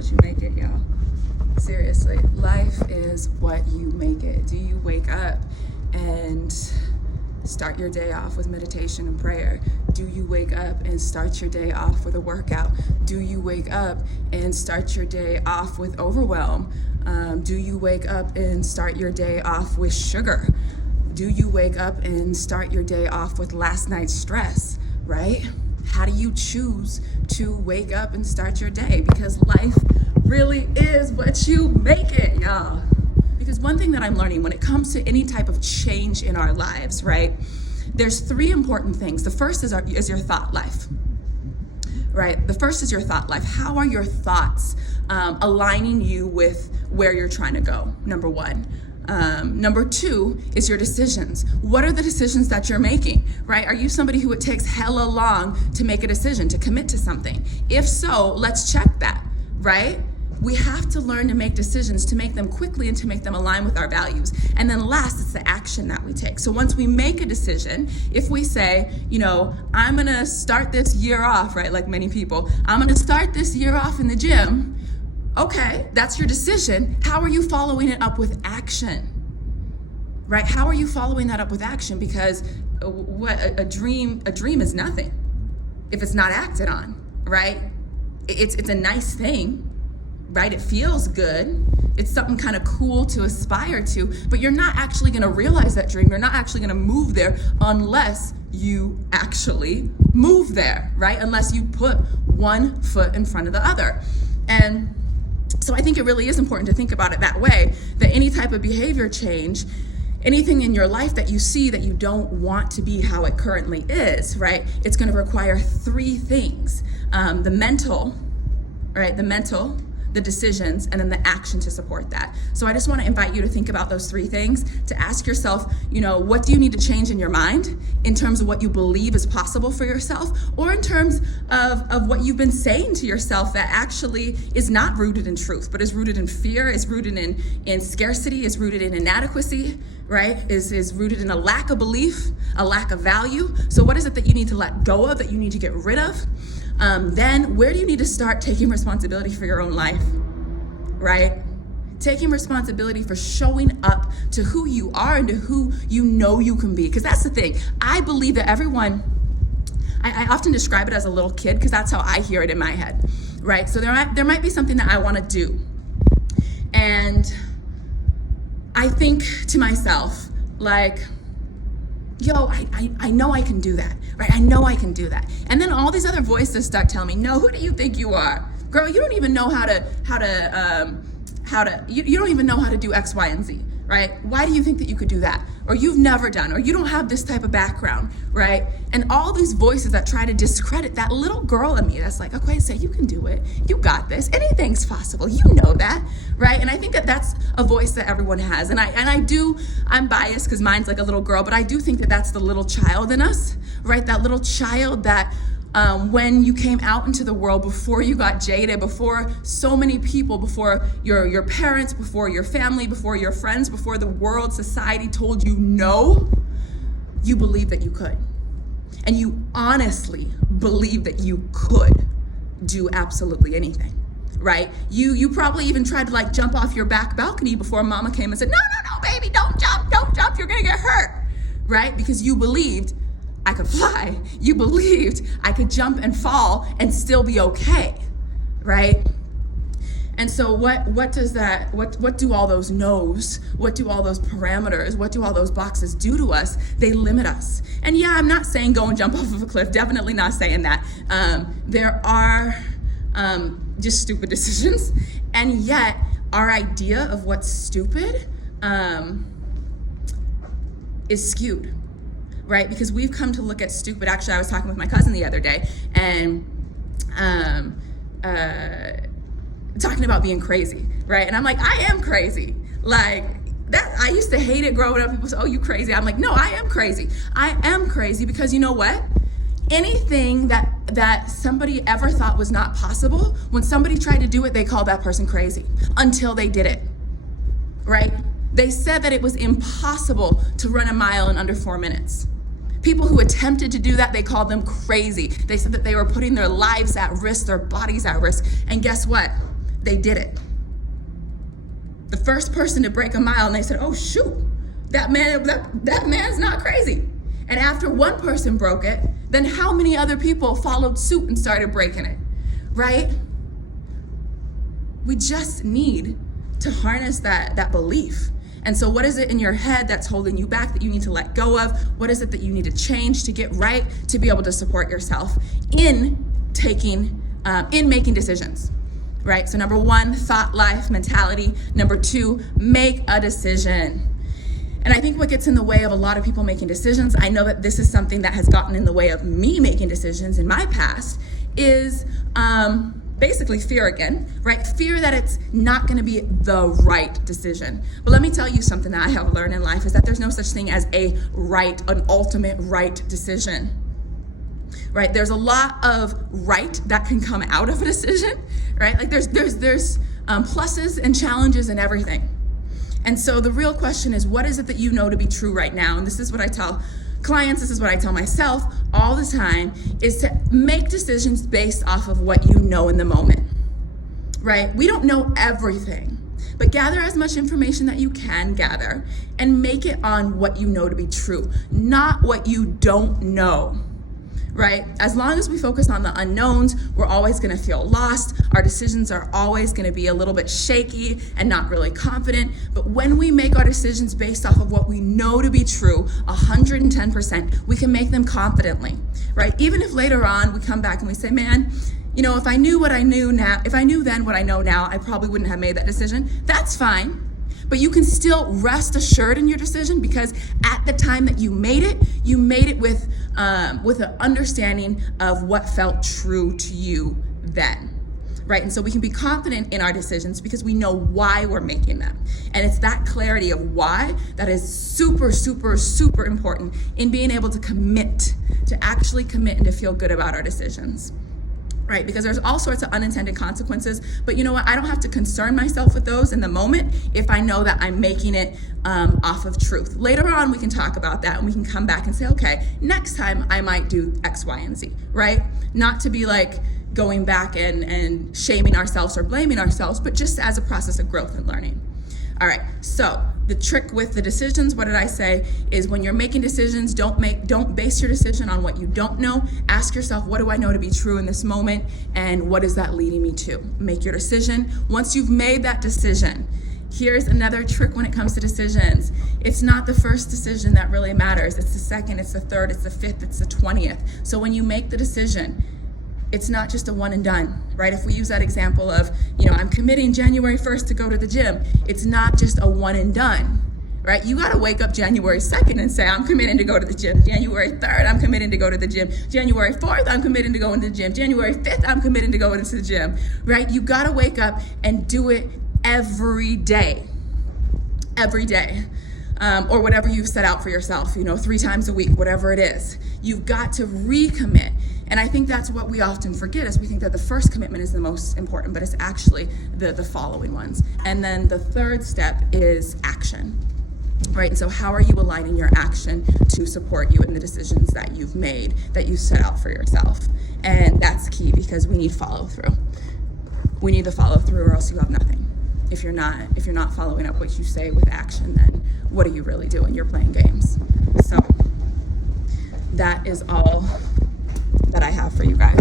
what you make it, y'all. Seriously, life is what you make it. Do you wake up and start your day off with meditation and prayer? Do you wake up and start your day off with a workout? Do you wake up and start your day off with overwhelm? Do you wake up and start your day off with sugar? Do you wake up and start your day off with last night's stress, right? How do you choose to wake up and start your day? Because life really is what you make it, y'all. Because one thing that I'm learning when it comes to any type of change in our lives, right? There's three important things. The first is your thought life, right? The first is your thought life. How are your thoughts aligning you with where you're trying to go? Number one. Number two is your decisions. What are the decisions that you're making, right? Are you somebody who it takes hella long to make a decision, to commit to something? If so, let's check that, right? We have to learn to make decisions, to make them quickly and to make them align with our values. And then last, it's the action that we take. So once we make a decision, if we say, I'm gonna start this year off, right? Like many people, I'm gonna start this year off in the gym. Okay, that's your decision. How are you following it up with action? Right? How are you following that up with action? Because a dream is nothing if it's not acted on, right? It's a nice thing, right? It feels good. It's something kind of cool to aspire to, but you're not actually going to realize that dream. You're not actually going to move there unless you actually move there, right? Unless you put one foot in front of the other. And so I think it really is important to think about it that way, that any type of behavior change, anything in your life that you see that you don't want to be how it currently is, right? It's going to require three things. The mental, the decisions, and then the action to support that. So I just want to invite you to think about those three things, to ask yourself, what do you need to change in your mind in terms of what you believe is possible for yourself, or in terms of what you've been saying to yourself that actually is not rooted in truth, but is rooted in fear, is rooted in scarcity, is rooted in inadequacy, right? Is rooted in a lack of belief, a lack of value. So what is it that you need to let go of, that you need to get rid of? Then where do you need to start taking responsibility for your own life, right? Taking responsibility for showing up to who you are and to who you can be. Because that's the thing. I believe that everyone, I often describe it as a little kid because that's how I hear it in my head, right? So there might be something that I want to do. And I think to myself, like, I know I can do that, right? I know I can do that. And then all these other voices start telling me, no, who do you think you are? Girl, you don't even know how to you don't even know how to do X, Y, and Z, right? Why do you think that you could do that? Or you've never done, or you don't have this type of background, right? And all these voices that try to discredit that little girl in me that's like, okay, so you can do it. You got this. Anything's possible. You know that, right? And I think that that's a voice that everyone has. And I'm biased because mine's like a little girl, but I do think that that's the little child in us, right? That little child that when you came out into the world, before you got jaded, before so many people, before your parents, before your family, before your friends, before the world, society told you no, you believed that you could. And you honestly believed that you could do absolutely anything, right? You probably even tried to jump off your back balcony before mama came and said, no, baby, don't jump, you're gonna get hurt, right? Because you believed I could fly. You believed I could jump and fall and still be okay, right? And so what do all those no's, what do all those parameters, what do all those boxes do to us? They limit us. And yeah, I'm not saying go and jump off of a cliff, definitely not saying that. There are just stupid decisions, and yet our idea of what's stupid is skewed. Right? Because we've come to look at stupid. Actually, I was talking with my cousin the other day and talking about being crazy, right? And I'm like, I am crazy. Like that, I used to hate it growing up. People say, oh, you crazy. I'm like, no, I am crazy. I am crazy because you know what? Anything that somebody ever thought was not possible, when somebody tried to do it, they called that person crazy until they did it, right? They said that it was impossible to run a mile in under 4 minutes. People who attempted to do that, they called them crazy. They said that they were putting their lives at risk, their bodies at risk. And guess what? they did it. The first person to break a mile, and they said, oh shoot, that man's not crazy. And after one person broke it, then how many other people followed suit and started breaking it, right? We just need to harness that belief. And so what is it in your head that's holding you back that you need to let go of? What is it that you need to change to get right to be able to support yourself in making decisions, right? So number one, thought life mentality. Number two, make a decision. And I think what gets in the way of a lot of people making decisions, I know that this is something that has gotten in the way of me making decisions in my past, is basically fear again, right? Fear that it's not gonna be the right decision. But let me tell you something that I have learned in life is that there's no such thing as an ultimate right decision, right? There's a lot of right that can come out of a decision, right? Like there's pluses and challenges and everything. And so the real question is, what is it that you know to be true right now? And this is what I tell clients, this is what I tell myself all the time, is to make decisions based off of what you know in the moment, right? We don't know everything, but gather as much information that you can gather and make it on what you know to be true, not what you don't know. Right? As long as we focus on the unknowns, we're always going to feel lost. Our decisions are always going to be a little bit shaky and not really confident. But when we make our decisions based off of what we know to be true, 110%, we can make them confidently, right? Even if later on we come back and we say, man, you know, if I knew what I knew now, if I knew then what I know now, I probably wouldn't have made that decision. That's fine. But you can still rest assured in your decision because at the time that you made it with an understanding of what felt true to you then, right? And so we can be confident in our decisions because we know why we're making them. And it's that clarity of why that is super, super, super important in being able to actually commit and to feel good about our decisions. Right? Because there's all sorts of unintended consequences, but you know what? I don't have to concern myself with those in the moment if I know that I'm making it off of truth. Later on, we can talk about that and we can come back and say, okay, next time I might do X, Y, and Z, right? Not to be like going back and shaming ourselves or blaming ourselves, but just as a process of growth and learning. All right, so the trick with the decisions, what did I say, is when you're making decisions, don't base your decision on what you don't know. Ask yourself, what do I know to be true in this moment? And what is that leading me to? Make your decision. Once you've made that decision, here's another trick when it comes to decisions. It's not the first decision that really matters. It's the second, it's the third, it's the fifth, it's the 20th. So when you make the decision, it's not just a one and done, right? If we use that example of, I'm committing January 1st to go to the gym, it's not just a one and done, right? You gotta wake up January 2nd and say, I'm committing to go to the gym. January 3rd, I'm committing to go to the gym. January 4th, I'm committing to go into the gym. January 5th, I'm committing to go into the gym, right? You gotta wake up and do it every day, or whatever you've set out for yourself, 3 times a week, whatever it is. You've got to recommit. And I think that's what we often forget is we think that the first commitment is the most important, but it's actually the following ones. And then the third step is action, right? And so how are you aligning your action to support you in the decisions that you've made, that you set out for yourself? And that's key because we need follow through. We need the follow through or else you have nothing. If you're not following up what you say with action, then what are you really doing? You're playing games. So that is all that I have for you guys.